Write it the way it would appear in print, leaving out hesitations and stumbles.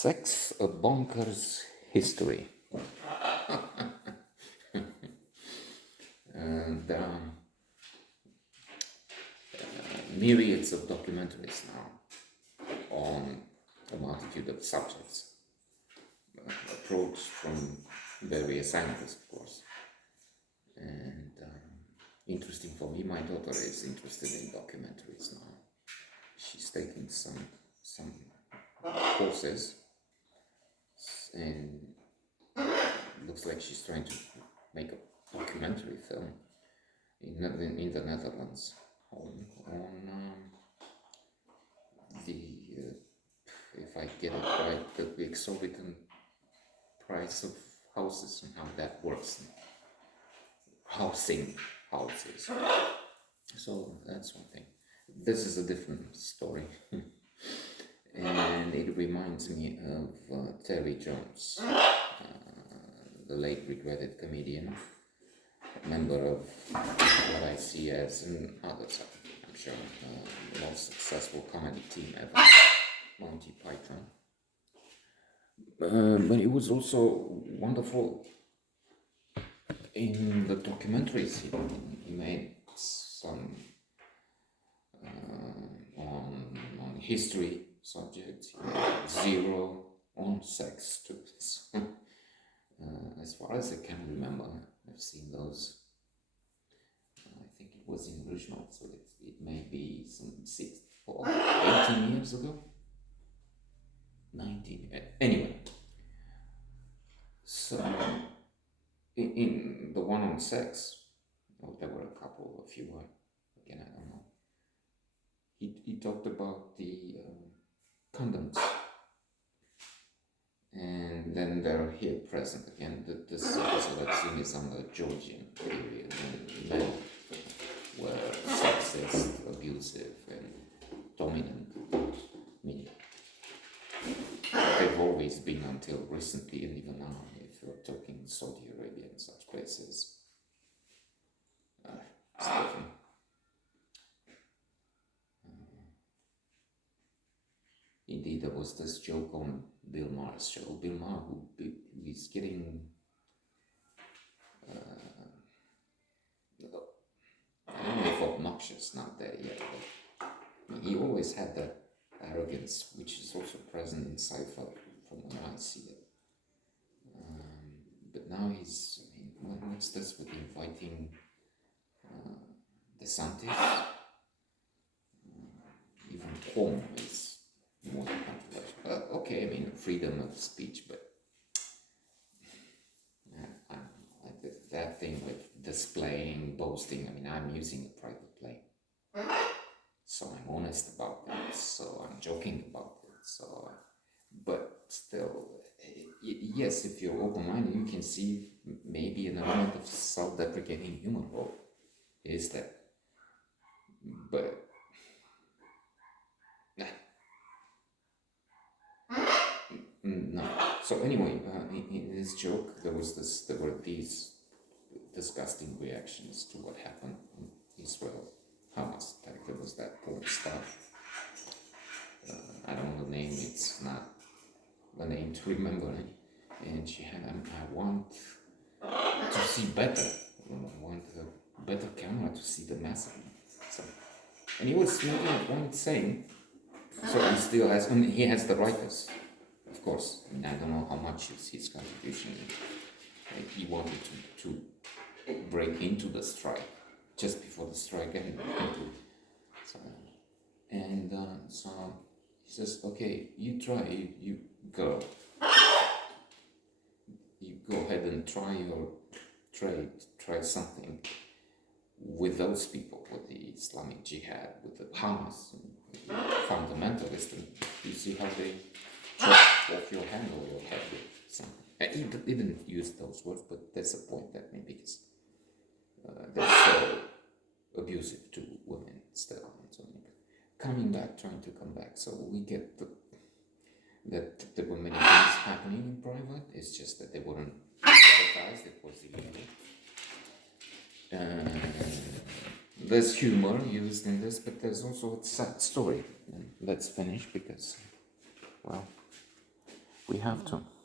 Sex A Bonkers History. There are myriads of documentaries now on a multitude of subjects, approached from various angles, of course. And interesting for me, my daughter is interested in documentaries now. She's taking some courses, and looks like she's trying to make a documentary film in the Netherlands on if I get it right, the exorbitant price of houses and how that works, housing houses. So that's one thing. This is a different story. And it reminds me of Terry Jones, the late regretted comedian, member of what I see as, and others, I'm sure, the most successful comedy team ever, Monty Python. But it was also wonderful in the documentaries. He made some on history subjects, zero on sex too. As far as I can remember, I've seen those. I think it was in original, so it may be some 6 or 18 years ago. 19, anyway. So, in the one on sex, there were a few, again, I don't know. He talked about the condoms, and then they're here present again. This episode I've seen is on the Georgian period, and men were sexist, abusive, and dominant. I mean, they've always been until recently, and even now, if you're talking Saudi Arabia and such places, it's different. Indeed, there was this joke on Bill Maher's show. Bill Maher, who is getting, I don't know if obnoxious, not there yet, but he always had that arrogance, which is also present in sci-fi from when I see it. But now he's, what's this with inviting DeSantis? Even Cuomo is more controversial. Okay, I mean, freedom of speech, but that thing with displaying, boasting, I mean, I'm using a private plane, so I'm honest about that, so I'm joking about it, so, but still, yes, if you're open-minded, you can see maybe an element of self-deprecating humor, or is that, but no. So anyway, in this joke, there were these disgusting reactions to what happened in Israel Hamas attack. There was that porn star. I don't know the name. It's not the name to remember. And she had, I want to see better. I want a better camera to see the massacre. So, and he was making a point saying, so he still has, and he has the writers. Of course, I mean, I don't know how much is his contribution. He wanted to break into the strike just before the strike ended. So, and so he says, okay, you try, you go. You go ahead and try something with those people, with the Islamic Jihad, with the Hamas, with the fundamentalists, and you see how they chop off your hand or your head with something. He didn't use those words, but that's a point that maybe because they're so abusive to women still. And so trying to come back. So we get that there were many things happening in private. It's just that they weren't advertised. It was illegal. There's humor used in this, but there's also a sad story. And let's finish because, well, We have to.